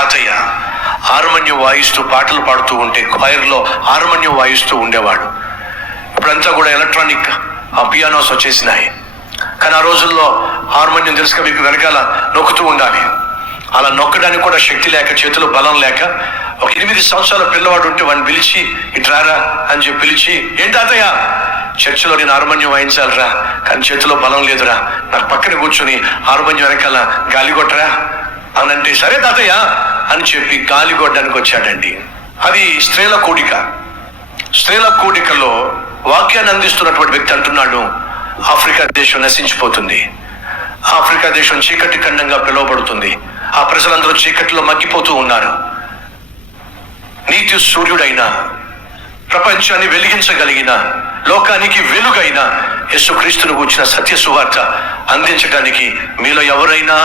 తాతయ్య హార్మోనియం వాయిస్తూ పాటలు పాడుతూ ఉంటే క్వైర్లో హార్మోనియం వాయిస్తూ ఉండేవాడు. ఇప్పుడంతా కూడా ఎలక్ట్రానిక్ పియానోస్ వచ్చేసినాయి. కానీ ఆ రోజుల్లో హార్మోనియం తెలుసుక మీకు వెనకాల నొక్కుతూ ఉండాలి. అలా నొక్కడానికి కూడా శక్తి లేక, చేతిలో బలం లేక, ఒక 8 సంవత్సరాల పిల్లవాడు ఉంటే వాడిని పిలిచి ఇట్రారా అని చెప్పి పిలిచి, ఏంటి తాతయ్య చర్చిలో నేను హార్మోనియం వాయించాలరా, కానీ చేతిలో బలం లేదురా, నాకు పక్కన కూర్చొని హార్మోనియం వెనకాల గాలి కొట్టరా అని అంటే, సరే తాతయ్య అని చెప్పి గాలి కొట్టడానికి వచ్చాడండి. అది స్త్రీల కూడిక. స్త్రీల కూడికలో వాక్యాన్ని అందిస్తున్నటువంటి వ్యక్తి అంటున్నాడు, ఆఫ్రికా దేశం నశించిపోతుంది, ఆఫ్రికా దేశం చీకటి ఖండంగా పిలువబడుతుంది, ఆ ప్రజలందరూ చీకటిలో మగ్గిపోతూ ఉన్నారు. నీతి సూర్యుడైన, ప్రపంచాన్ని వెలిగించగలిగిన, లోకానికి వెలుగైన యేసుక్రీస్తును గూర్చిన సత్య సువార్త అందించడానికి మీలో ఎవరైనా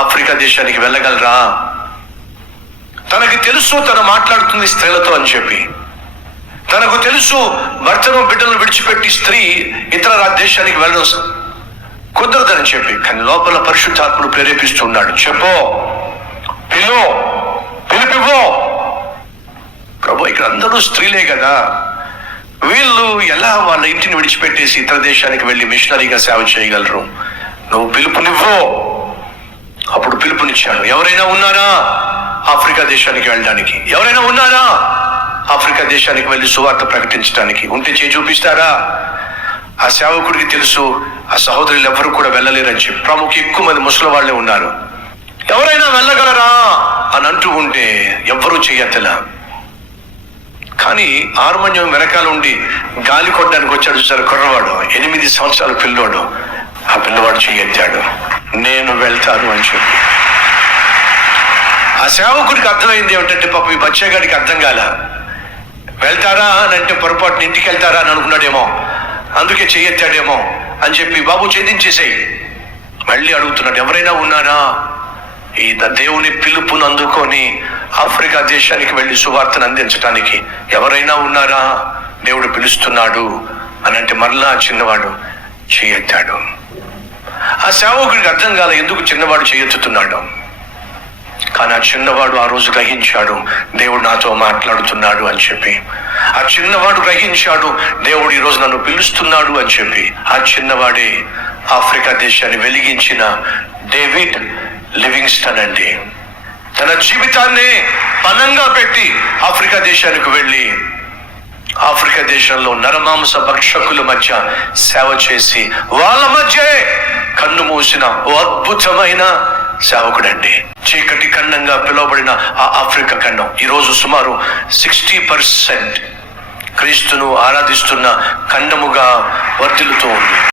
ఆఫ్రికా దేశానికి వెళ్ళగలరా? తనకి తెలుసు తను మాట్లాడుతుంది స్త్రీలతో అని చెప్పి, తనకు తెలుసు భర్తను బిడ్డలను విడిచిపెట్టి స్త్రీ ఇతర దేశానికి వెళ్ళడం కుదరదని చెప్పి, కానీ లోపల పరిశుద్ధాత్ముడు ప్రేరేపిస్తున్నాడు, చెప్పో, పిలిపివో. ప్రభు, ఇక్కడ అందరూ స్త్రీలే కదా, వీళ్ళు ఎలా వాళ్ళ ఇంటిని విడిచిపెట్టేసి ఇతర దేశానికి వెళ్ళి మిషనరీగా సేవ చేయగలరు? నువ్వు పిలుపునివ్వు. అప్పుడు పిలుపునిచ్చాను. ఎవరైనా ఉన్నారా ఆఫ్రికా దేశానికి వెళ్ళడానికి? ఎవరైనా ఉన్నారా ఆఫ్రికా దేశానికి వెళ్ళి సువార్త ప్రకటించడానికి? ఉంటే చేయి చూపిస్తారా? ఆ సేవకుడికి తెలుసు ఆ సహోదరులు ఎవరు కూడా వెళ్ళలేరని చెప్పి, ప్రముఖ ఎక్కువ మంది ముసలి వాళ్ళే ఉన్నారు. ఎవరైనా వెళ్ళగలరా అని అంటూ ఉంటే ఎవ్వరూ చెయ్యత్తలా. కానీ హార్మోనియం వెనకాల ఉండి గాలి కొట్టడానికి వచ్చాడు చూసారు కుర్రవాడు, 8 సంవత్సరాల పిల్లోడు. ఆ పిల్లవాడు చెయ్యెత్తాడు, నేను వెళ్తాను అని చెప్పి. ఆ సేవకుడికి అర్థమైంది ఏమిటంటే, పాప ఈ బచ్చగాడికి అర్థం కాల. వెళ్తారా అని అంటే పొరపాటున ఇంటికి వెళ్తారా అని అనుకున్నాడేమో, అందుకే చెయ్యెత్తాడేమో అని చెప్పి, బాబు ఛేదించేసేయి. మళ్ళీ అడుగుతున్నాడు, ఎవరైనా ఉన్నారా ఈ దేవుని పిలుపును అందుకొని ఆఫ్రికా దేశానికి వెళ్ళి సువార్తను అందించడానికి? ఎవరైనా ఉన్నారా? దేవుడు పిలుస్తున్నాడు అని అంటే మరలా చిన్నవాడు చేయెత్తాడు. ఆ సేవకుడికి అర్థం కాల ఎందుకు చిన్నవాడు చేయెత్తుతున్నాడు. కానీ ఆ చిన్నవాడు ఆ రోజు గ్రహించాడు, దేవుడు నాతో మాట్లాడుతున్నాడు అని చెప్పి. ఆ చిన్నవాడు గ్రహించాడు, దేవుడు ఈరోజు నన్ను పిలుస్తున్నాడు అని చెప్పి. ఆ చిన్నవాడే ఆఫ్రికా దేశాన్ని వెలిగించిన డేవిడ్ లివింగ్స్టన్ అండి. తన జీవితాన్ని పణంగా పెట్టి ఆఫ్రికా దేశానికి వెళ్ళి ఆఫ్రికా దేశంలో నరమాంస భక్షకుల మధ్య సేవ చేసి వాళ్ళ మధ్య కన్ను మూసిన ఓ అద్భుతమైన సేవకుడండి. చీకటి ఖండంగా పిలువబడిన ఆ ఆఫ్రికా ఖండం ఈరోజు సుమారు 60% క్రీస్తును ఆరాధిస్తున్న ఖండముగా వర్ధిల్లుతూ ఉంది.